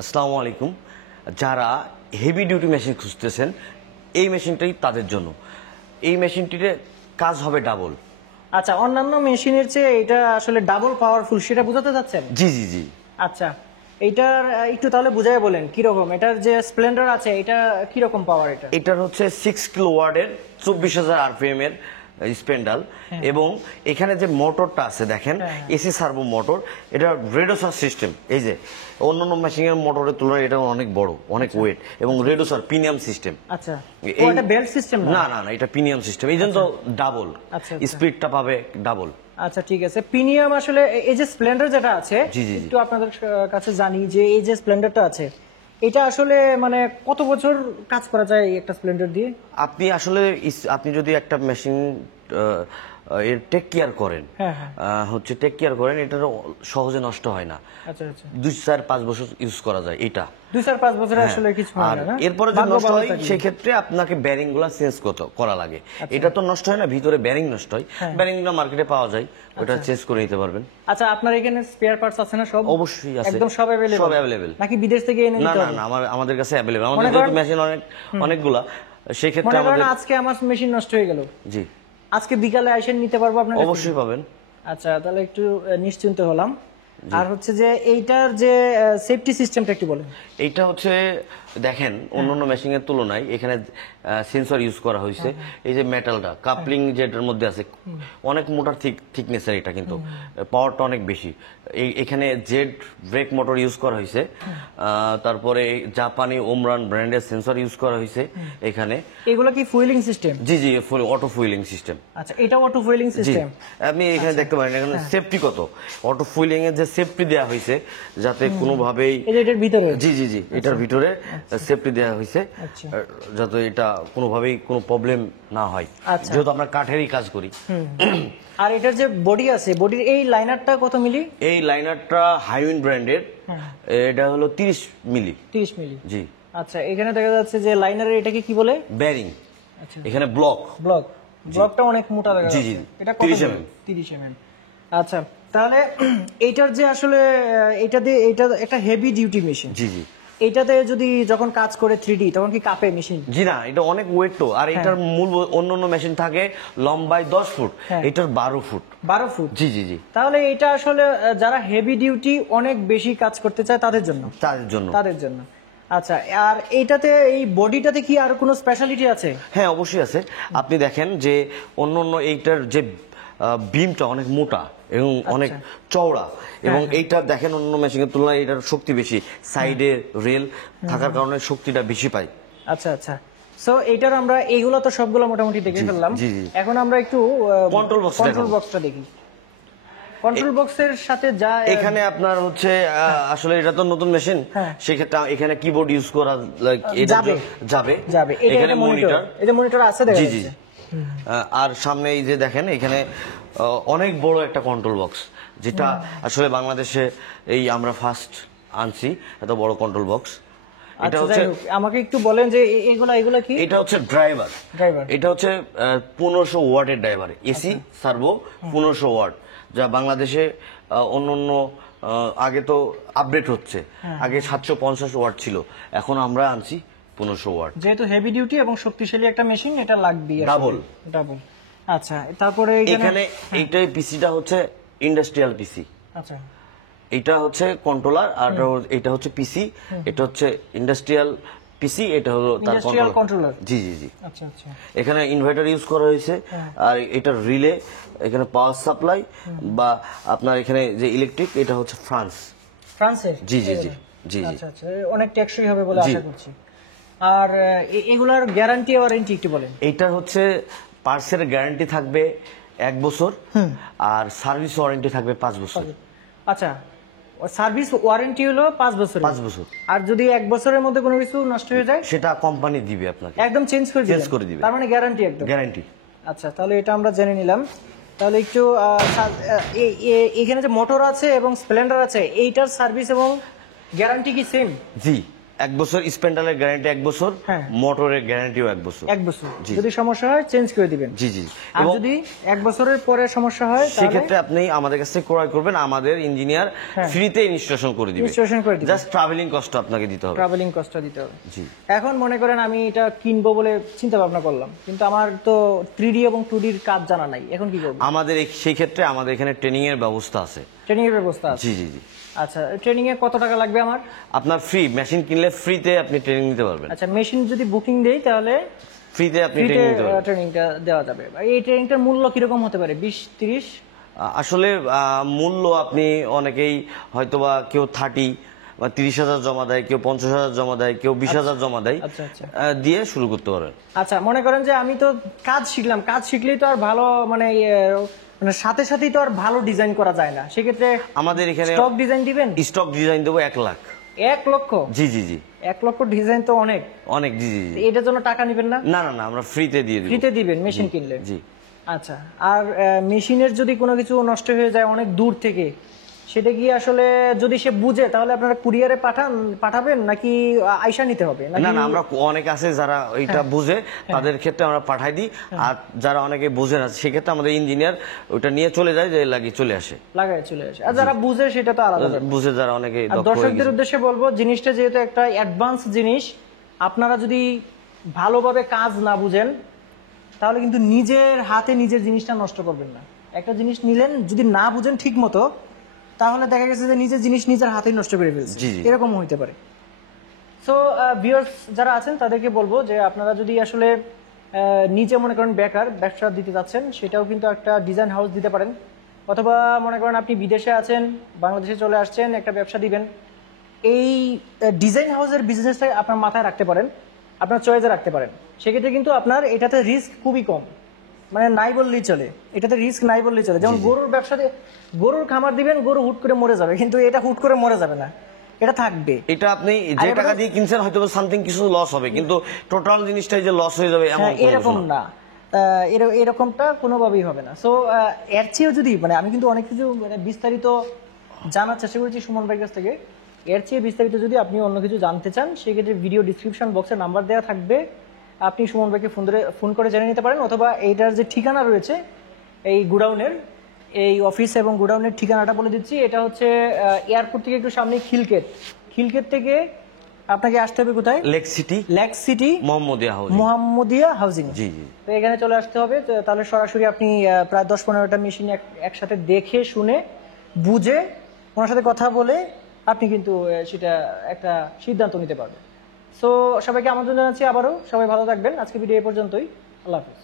আসসালামু আলাইকুম। যারা হেভি ডিউটি মেশিন খুঁজতেছেন এই মেশিনটাই তাদের জন্য। এই মেশিনটিতে কাজ হবে ডাবল। আচ্ছা, অন্যান্য মেশিনের চেয়ে এটা আসলে ডাবল পাওয়ারফুল, সেটা বোঝাতে চাচ্ছেন? জি জি জি। আচ্ছা, এইটার একটু তাহলে বুঝাই বলেন কিরকম। এটার যে স্প্লেন্ডার আছে এটা কিরকম পাওয়ার? এটার হচ্ছে 6 কিলোওয়াটের 24,000 আরপিএম এর স্পেন্ডাল, এবং এখানে যে মোটরটা আছে দেখেন এসি সার্ভো মোটর, এটা রেডোসার সিস্টেম। এই যে অন্যান্য মেশিনের মোটরের তুলনায় এটা অনেক বড়, অনেক ওয়েট, এবং রেডোসার প্রিমিয়াম সিস্টেম। আচ্ছা, এটা বেল্ট সিস্টেম না না না, এটা প্রিমিয়াম সিস্টেম, এই জন্য তো ডাবল স্পিডটা পাবে ডাবল। আচ্ছা ঠিক আছে, প্রিমিয়াম। আসলে এই যে স্প্লেন্ডার যেটা আছে, একটু আপনাদের কাছে জানি যে এই যে স্প্লেন্ডারটা আছে এটা আসলে মানে কত বছর কাজ করা যায় একটা স্প্লেন্ডার দিয়ে? আপনি যদি একটা মেশিন এর টেক কেয়ার করেন, টেক কেয়ার করেন, এটা সহজে নষ্ট হয় না। আচ্ছা আচ্ছা, 2-4-5 বছর ইউজ করা যায় এটা। 2-4-5 বছর আসলে কিছু হয় না। এরপরে যদি নষ্ট হয় সেই ক্ষেত্রে আপনাকে ব্যারিং গুলা চেঞ্জ করা লাগে। এটা তো নষ্ট হয় না, ভিতরে ব্যারিং নষ্ট হয়, ব্যারিং গুলো মার্কেটে পাওয়া যায়, ওটা চেঞ্জ করে নিতে পারবেন। আচ্ছা, আপনার এখানে স্পেয়ার পার্টস আছে না? সব অবশ্যই আছে, একদম সব अवेलेबल। সব अवेलेबल নাকি বিদেশ থেকে এনে নিতে হবে? না না, আমাদের কাছে अवेलेबल। আমাদের যেহেতু মেশিন অনেকগুলা, সেই ক্ষেত্রে আমাদের আজকে আমার মেশিন নষ্ট হয়ে গেল, জি, আজকে বিকালে এসে নিতে পারবো আপনার? অবশ্যই পাবেন। আচ্ছা, তাহলে একটু নিশ্চিন্ত হলাম। আর হচ্ছে যে এইটার যে সেফটি সিস্টেমটা একটু বলেন। এইটা হচ্ছে দেখেন অন্যান্য মেশিনের তুলনায় এখানে সেন্সর ইউজ করা হয়েছে। এই যে মেটালটা কাপলিং যেটার মধ্যে আছে অনেক মোটার থিকনেসের, এটা কিন্তু পাওয়ারটা অনেক বেশি। এখানে জেড ব্রেক মোটর ইউজ করা হয়েছে, তারপরে জাপানি ওমরান ব্র্যান্ডের সেন্সর ইউজ করা হয়েছে এখানে। এগুলো কি ফুয়েলিং সিস্টেম? জি জি, অটো ফুয়েলিং সিস্টেম। আচ্ছা, এটা অটো ফুয়েলিং সিস্টেম। আপনি এখানে দেখতে পারেন এখানে সেফটি কত, অটো ফুয়েলিং এর যে সেফটি দেওয়া হয়েছে যাতে কোনোভাবেই এটার ভিতরে, জি জি জি, এটার ভিতরে সেফটি দেওয়া হয়েছে যাতে এটা কোনোভাবেই কোনো প্রবলেম না হয়, যেহেতু আমরা কাঠেরই কাজ করি। আর এটার যে বডি আছে, বডির এই লাইনারটা কত মিলি? এই লাইনারটা হাইউইন ব্র্যান্ডের, এটা হলো 30 মিলি। 30 মিলি, জি। আচ্ছা, এখানে দেখা যাচ্ছে যে লাইনারের এটাকে কি বলে? বেয়ারিং। আচ্ছা, এখানে ব্লকটা অনেক মোটা দেখা যাচ্ছে। জি জি, এটা 30 mm। 30 mm। আচ্ছা, তাহলে এইটার যে আসলে এটা একটা হেভি ডিউটি মেশিন। জি জি, এটাতে যদি যখন কাজ করে 3D তখন কি কাঁপে মেশিন? জি না, এটা অনেক ওয়েট তো। আর এটার মূল অন্যান্য মেশিন থাকে লম্বায় 10 ফুট, এটার 12 ফুট। 12 ফুট? জি জি জি। তাহলে এটা আসলে যারা হেভি ডিউটি অনেক বেশি কাজ করতে চায় তাদের জন্য। আচ্ছা, আর এইটাতে এই বডিটাতে কি আর কোনো স্পেশালিটি আছে? হ্যাঁ, অবশ্যই আছে। আপনি দেখেন যে অন্যান্য এইটার যে বিমটা অনেক মোটা এবং অনেক চওড়া, এবং এইটা দেখেন অন্য মেশিনের তুলনায় এটার শক্তি বেশি, সাইডে রেল থাকার কারণে শক্তিটা বেশি পাই। আচ্ছা আচ্ছা, সো এইটার আমরা এইগুলো তো সবগুলো মোটামুটি দেখে ফেললাম। এখন আমরা একটু কন্ট্রোল বক্সটা দেখি। কন্ট্রোল বক্সের সাথে যা এখানে আপনার হচ্ছে আসলে এটা তো নতুন মেশিন, সেক্ষেত্রে এখানে কিবোর্ড ইউজ করা যাবে। এখানে মনিটর, এই যে মনিটর আছে দেখা যাচ্ছে। আর সামনে এই যে দেখেন এখানে অনেক বড় একটা কন্ট্রোল বক্স, যেটা আসলে বাংলাদেশে এই আমরা ফার্স্ট আনছি এত বড় কন্ট্রোল বক্স। এটা হচ্ছে, আমাকে একটু বলেন যে এগুলা কি? এটা হচ্ছে ড্রাইভার। এটা হচ্ছে 1500 ওয়াটের ড্রাইভার, এসি সার্ভো 1500 ওয়াট, যা বাংলাদেশে অন্য আগে তো আপডেট হচ্ছে, আগে 750 ওয়াট ছিল, এখন আমরা আনছি 1500 ওয়াট। যেহেতু হেভি ডিউটি এবং শক্তিশালী একটা মেশিন, এটা লাগবে ডাবল। আচ্ছা, তারপরে এখানে এইটাই পিসিটা হচ্ছে ইন্ডাস্ট্রিয়াল পিসি। আচ্ছা, এটা হচ্ছে কন্ট্রোলার, আর এটা হচ্ছে পিসি, এটা হচ্ছে ইন্ডাস্ট্রিয়াল পিসি, এটা হলো তার কন্ট্রোলার। জি জি জি। আচ্ছা আচ্ছা, এখানে ইনভার্টার ইউজ করা হয়েছে, আর এটা রিলে, এখানে পাওয়ার সাপ্লাই, বা আপনার এখানে যে ইলেকট্রিক, এটা হচ্ছে ফ্রান্সের। জি জি জি জি। আচ্ছা আচ্ছা, অনেক টেকসই হবে বলে আশা করছি। আর এগুলার গ্যারান্টি ওয়ারেন্টি একটু বলেন। এইটার হচ্ছে পার্টসের গ্যারান্টি থাকবে 1 বছর, আর সার্ভিস ওয়ারেন্টি থাকবে 5 বছর। আচ্ছা, সার্ভিস ওয়ারেন্টি হলো 5 বছর। আর যদি 1 বছরের মধ্যে কোনো কিছু নষ্ট হয়ে যায়, সেটা কোম্পানি দিবে আপনাকে, একদম চেঞ্জ করে দিবে। তার মানে গ্যারান্টি, একদম গ্যারান্টি। আচ্ছা, তাহলে এটা আমরা জেনে নিলাম। তাহলে একটু এখানে যে মোটর আছে এবং স্প্লেন্ডার আছে, এইটার সার্ভিস এবং গ্যারান্টি কি সেম? জি, 1 বছর স্প্যান্ডারের গ্যারান্টি 1 বছর, হ্যাঁ। মোটরের গ্যারান্টিও 1 বছর। 1 বছর, যদি সমস্যা হয় চেঞ্জ করে দিবেন। জি জি। আর এবং যদি 1 বছরের পরে সমস্যা হয় তাহলে সেক্ষেত্রে আপনি আমাদের কাছ থেকে ক্রয় করবেন, আমাদের ইঞ্জিনিয়ার হ্যাঁ। ফ্রিতে ইনস্টলেশন করে দিবে। ইনস্টলেশন করে দিবেন। জাস্ট ট্রাভেলিং কষ্ট আপনাকে দিতে হবে। ট্রাভেলিং কষ্ট দিতে হবে। জি। এখন মনে করেন আমি এটা কিনবো বলে চিন্তা ভাবনা করলাম, কিন্তু আমার তো 3D এবং 2D এর কাজ জানা নাই, এখন কি করব? আমাদের সেই ক্ষেত্রে আমাদের এখানে ট্রেনিং এর ব্যবস্থা আছে। ট্রেনিং এর ব্যবস্থা আছে? জি জি জি। আচ্ছা, ট্রেনিং এ কত টাকা লাগবে আমার? আপনার ফ্রি, মেশিন কিনলে ফ্রিতে আপনি ট্রেনিং নিতে পারবেন। আচ্ছা, মেশিন যদি বুকিং দেই তাহলে ফ্রিতে আপনি ফ্রিতে ট্রেনিং নিতে পারবেন। ট্রেনিংটা দেওয়া যাবে। এই ট্রেনিংটার মূল্য কিরকম হতে পারে? 20-30? আসলে মূল্য আপনি অনেকেই হয়তোবা কেউ 30 বা 30,000 জমা দেয়, কেউ 50,000 জমা দেয়, কেউ 20,000 জমা দেয়, আচ্ছা আচ্ছা দিয়ে শুরু করতে পারেন। আচ্ছা, মনে করেন যে আমি তো কাজ শিখলাম, কাজ শিখলেই তো আর ভালো মানে মানে সাথে সাথেই তো আর ভালো ডিজাইন করা যায় না, সেক্ষেত্রে আমাদের এখানে স্টক ডিজাইন দিবেন? স্টক ডিজাইন দেবো 1 লাখ। 1 লক্ষ? জি জি জি। 1 লক্ষ ডিজাইন তো অনেক। অনেক, জি জি জি। এটার জন্য টাকা নেবেন না? না না না, আমরা ফ্রিতে দিয়ে দিব। ফ্রিতে দিবেন মেশিন কিনলে? জি। আচ্ছা, আর মেশিনের যদি কোনো কিছু নষ্ট হয়ে যায় অনেক দূর থেকে, সেটা কি আসলে যদি সে বুঝে তাহলে আপনারা কুরিয়ারে পাঠাবেন নাকি আইসা নিতে হবে? না না, আমরা অনেক আছে যারা এটা বুঝে, তাদের ক্ষেত্রে আমরা পাঠাই দিই। আর যারা অনেকে বুঝে না সেক্ষেত্রে আমাদের ইঞ্জিনিয়ার ওটা নিয়ে চলে যায়, যে লাগিয়ে চলে আসে, লাগায় চলে আসে। আর যারা বুঝে সেটা তো আলাদা ব্যাপার। বুঝে যারা অনেকে আর দক্ষ হয়ে দর্শকদের গেছে। উদ্দেশ্যে বলবো, জিনিসটা যেহেতু একটা অ্যাডভান্স জিনিস, আপনারা যদি ভালোভাবে কাজ না বুঝেন তাহলে কিন্তু নিজের হাতে নিজের জিনিসটা নষ্ট করবেন না। একটা জিনিস নিলেন, যদি না বুঝেন ঠিক মতো, তাহলে দেখা গেছে যে নিজের জিনিস নিজের হাতেই নষ্ট করে ফেলছে। জি, জি। এরকম হইতে পারে। সো ভিউয়ার্স যারা আছেন তাদেরকে বলবো যে আপনারা যদি আসলে নিজে মনে করেন বেকার ব্যবসা দিতে যাচ্ছেন, সেটাও কিন্তু একটা ডিজাইন হাউস দিতে পারেন। অথবা মনে করেন আপনি বিদেশে আছেন, বাংলাদেশে চলে আসছেন, একটা ব্যবসা দিবেন, এই ডিজাইন হাউসের বিজনেসটা আপনার মাথায় রাখতে পারেন, আপনার চয়েসে রাখতে পারেন। সেক্ষেত্রে কিন্তু আপনার এটাতে রিস্ক খুবই কম, মানে নাই বললেই চলে, এটাতে রিস্ক নাই বললেই চলে। যেমন গরুর ব্যবসাতে গরুর খামার দিবেন, গরু হুট করে মরে যাবে, কিন্তু এটা হুট করে মরে যাবে না, এটা থাকবে। এটা আপনি যে টাকা দিয়ে কিনছেন হয়তো সামথিং কিছু লস হবে, কিন্তু টোটাল জিনিসটাই যে লস হয়ে যাবে এমন কোনো এরকম কিছু না। না, এরকমটা কোনোভাবেই হবে না। সো এর চেয়েও যদি মানে আমি কিন্তু অনেক কিছু মানে বিস্তারিত জানার চেষ্টা করেছি সুমন ভাইয়ের কাছ থেকে, এর চেয়ে বিস্তারিত যদি আপনি অন্য কিছু জানতে চান, সেক্ষেত্রে ভিডিও ডিসক্রিপশন বক্সে নাম্বার দেওয়া থাকবে, আপনি সুমন ভাইকে ফোন করে জেনে নিতে পারেন। অথবা এইটার যে ঠিকানা রয়েছে এই গুডাউনের, এই অফিস এবং গুডাউনের ঠিকানাটা বলে দিচ্ছি। এটা হচ্ছে এয়ারপোর্ট থেকে একটু সামনে খিলক্ষেত থেকে আপনাকে আসতে হবে কোথায়? Lake city Mohammadia housing. জি জি। তো এখানে চলে আসতে হবে। তো তাহলে সরাসরি আপনি প্রায় 10-15টা মেশিন একসাথে দেখে শুনে বুঝে ওনার সাথে কথা বলে আপনি কিন্তু সেটা একটা সিদ্ধান্ত নিতে পারবেন। সো সবাইকে আমন্ত্রণ জানাচ্ছি আবারও, সবাই ভালো থাকবেন। আজকে ভিডিও এই পর্যন্তই, আল্লাহ হাফিজ।